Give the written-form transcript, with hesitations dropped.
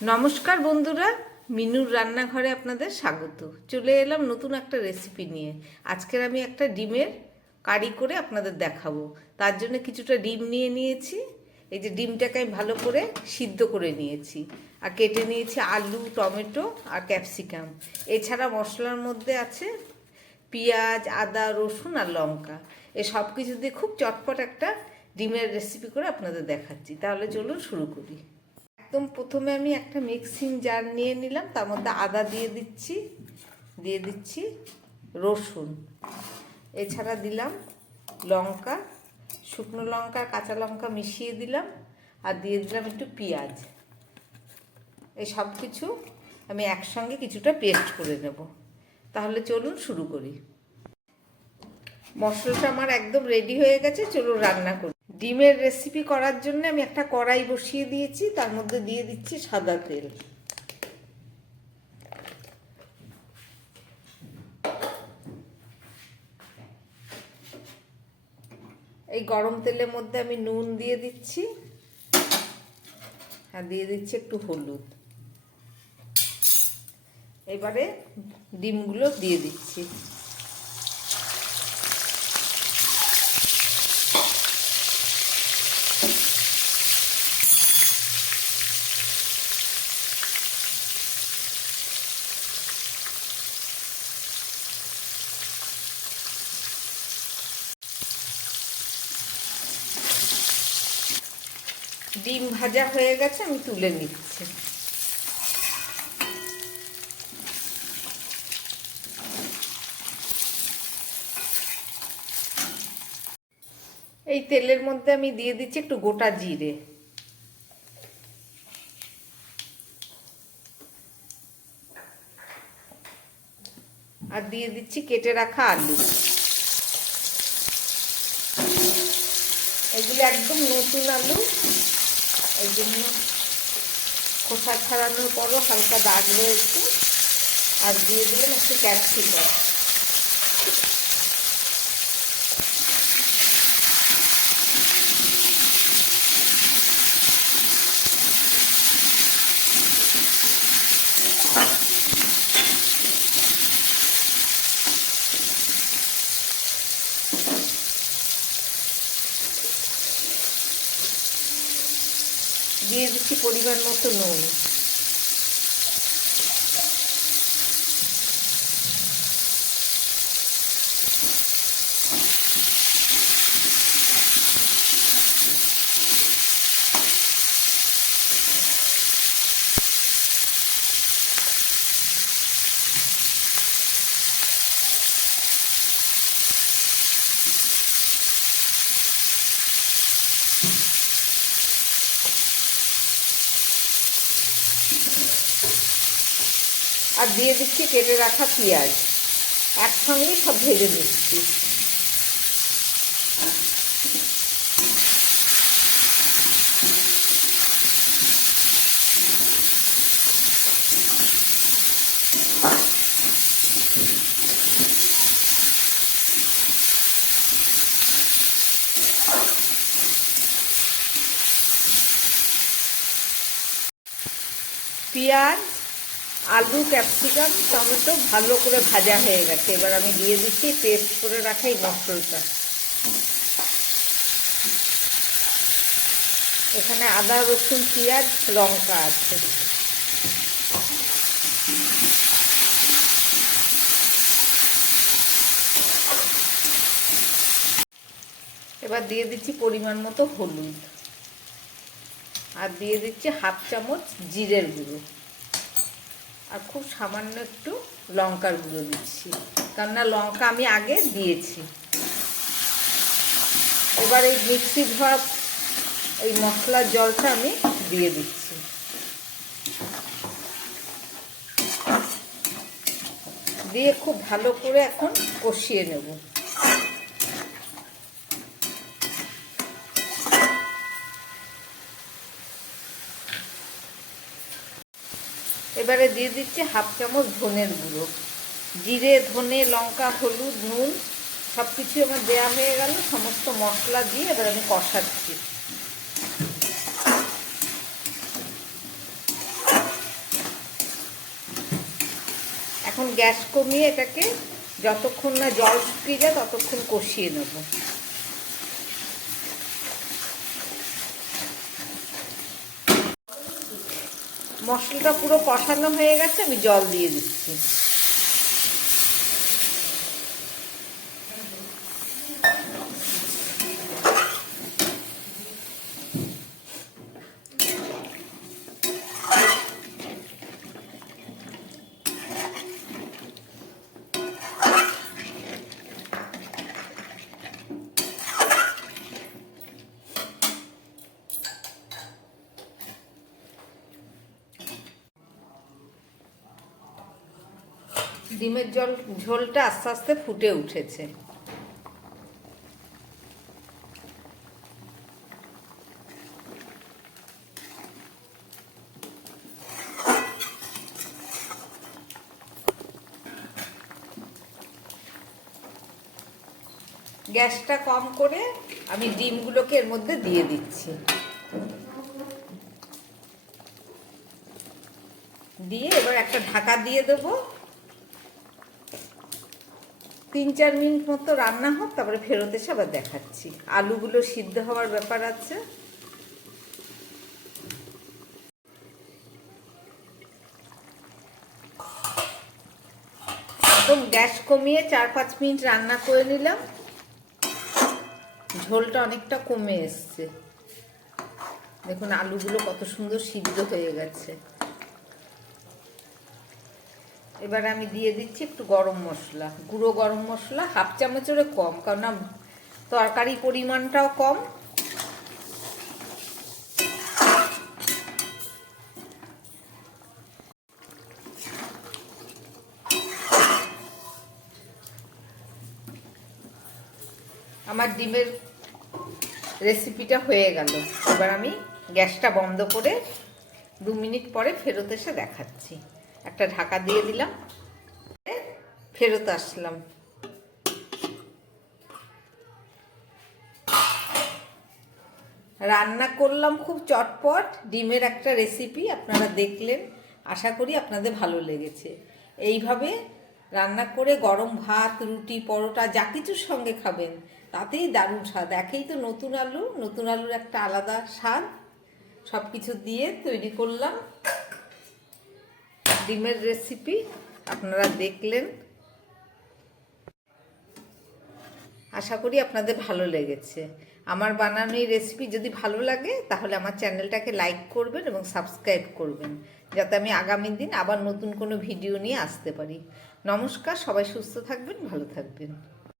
নমস্কার বন্ধুরা, মিনুর রান্নাঘরে আপনাদের স্বাগত। চলে এলাম নতুন একটা রেসিপি নিয়ে। আজকের আমি একটা ডিমের কারি করে আপনাদের দেখাবো। তার জন্য কিছুটা ডিম নিয়ে নিয়েছি। এই যে ডিমটাকে আমি ভালো করে সিদ্ধ করে নিয়েছি, আর কেটে নিয়েছি আলু, টমেটো আর ক্যাপসিকাম। এছাড়া মশলার মধ্যে আছে পেঁয়াজ, আদা, রসুন আর লঙ্কা। এ সব কিছু দিয়ে খুব চটপট একটা ডিমের রেসিপি করে আপনাদের দেখাচ্ছি। তাহলে চলুন শুরু করি। একদম প্রথমে আমি একটা মিক্সিং জার নিয়ে নিলাম, তার মধ্যে আদা দিয়ে দিচ্ছি রসুন, এছাড়া দিলাম লঙ্কা, শুকনো লঙ্কা কাঁচা লঙ্কা মিশিয়ে দিলাম, আর দিয়ে দিলাম একটু পেঁয়াজ। এই সব কিছু আমি একসঙ্গে কিছুটা পেস্ট করে নেব। তাহলে চলুন শুরু করি। মশলাটা আমার একদম রেডি হয়ে গেছে, চলুন রান্না করি। ডিমের রেসিপি করার জন্য আমি একটা কড়াই বসিয়ে দিয়েছি, তার মধ্যে দিয়ে দিচ্ছি সাদা তেল। এই গরম তেলের মধ্যে আমি নুন দিয়ে দিচ্ছি, আর দিয়ে দিচ্ছি একটু হলুদ। এবারে ডিমগুলো দিয়ে দিচ্ছি। ডিম ভাজা হয়ে গেছে, আমি তুলে নিচ্ছি। এই তেলের মধ্যে আমি দিয়ে দিচ্ছি একটু গোটা জিরে, আর দিয়ে দিচ্ছি কেটে রাখা আলু। এগুলো একদম নতুন আলু, এই জন্য খোসা ছাড়ানোর পরও হালকা দাগ রয়েছে। আর দিয়ে দিলাম একটু ক্যাপসিকাম। দিয়ে দিচ্ছি পরিমাণ মতো নুন। আর দিয়ে দিচ্ছি কেটে রাখা পেঁয়াজ। একসঙ্গেই সব ভেজে দিচ্ছি। পেঁয়াজ, আলু, ক্যাপসিকাম, টমেটো ভালো করে ভাজা হয়ে গেছে। এবার আমি দিয়ে দিচ্ছি পেস্ট করে রাখা এই মশলাটা। এখানে আদা, রসুন, পেঁয়াজ, লঙ্কা আছে। এবার দিয়ে দিচ্ছি পরিমাণ মতো হলুদ, আর দিয়ে দিচ্ছি হাফ চামচ জিরের গুঁড়ো, আর খুব সামান্য একটু লঙ্কার গুঁড়ো দিচ্ছি, কেননা লঙ্কা আমি আগে দিয়েছি। এবার এই মিক্সি ধোয়া এই মশলার জলটা আমি দিয়ে দিচ্ছি। দিয়ে খুব ভালো করে এখন কষিয়ে নেব। এবারে দিয়ে দিচ্ছি হাফ চামচ ধনের গুঁড়ো। জিরে, ধনে, লঙ্কা, হলুদ, নুন সব কিছু আমার দেওয়া হয়ে গেল। সমস্ত মশলা দিয়ে এবার আমি কষাচ্ছি। এখন গ্যাস কমিয়ে এটাকে যতক্ষণ না জল শুকিয়ে যায় ততক্ষণ কষিয়ে নেব। মশলাটা পুরো কষানো হয়ে গেছে, আমি জল দিয়ে দিচ্ছি। ডিমের ঝোলটা আস্তে আস্তে ফুটে উঠেছে। গ্যাসটা কম করে আমি ডিমগুলোকে এর মধ্যে দিয়ে দিচ্ছি। দিয়ে এবার একটা ঢাকা দিয়ে দেবো। 3-4 মিনিট মতো রান্না হোক, তারপরে ফেরত এসে আবার দেখাচ্ছি। আলুগুলো সিদ্ধ হওয়ার ব্যাপার আছে। একদম গ্যাস কমিয়ে 4-5 মিনিট রান্না করে নিলাম। ঝোলটা অনেকটা কমে এসছে। দেখুন আলুগুলো কত সুন্দর সিদ্ধ হয়ে গেছে। এবার আমি দিয়ে দিচ্ছি একটু গরম মশলা, গুঁড়ো গরম মশলা 1/2 চামচেরও কম, কারণ তরকারি পরিমাণটাও কম। আমার ডিমের রেসিপিটা হয়ে গেল। এবার আমি গ্যাসটা বন্ধ করে 2 মিনিট পরে ফেরত এসে দেখাচ্ছি। একটা ঢাকা দিয়ে দিলাম, ফেরত আসলাম। রান্না করলাম খুব চটপট ডিমের একটা রেসিপি, আপনারা দেখলেন। আশা করি আপনাদের ভালো লেগেছে। এইভাবে রান্না করে গরম ভাত, রুটি, পরোটা যা কিছুর সঙ্গে খাবেন, তাতেই দারুণ স্বাদ। একেই তো নতুন আলুর একটা আলাদা স্বাদ। সব কিছু দিয়ে তৈরি করলাম ডিমের রেসিপি, আপনারা দেখলেন। আশা করি আপনাদের ভালো লেগেছে। আমার বানানো এই রেসিপি যদি ভালো লাগে তাহলে আমার চ্যানেলটাকে লাইক করবেন এবং সাবস্ক্রাইব করবেন, যাতে আমি আগামী দিন আবার নতুন কোনো ভিডিও নিয়ে আসতে পারি। নমস্কার, সবাই সুস্থ থাকবেন, ভালো থাকবেন।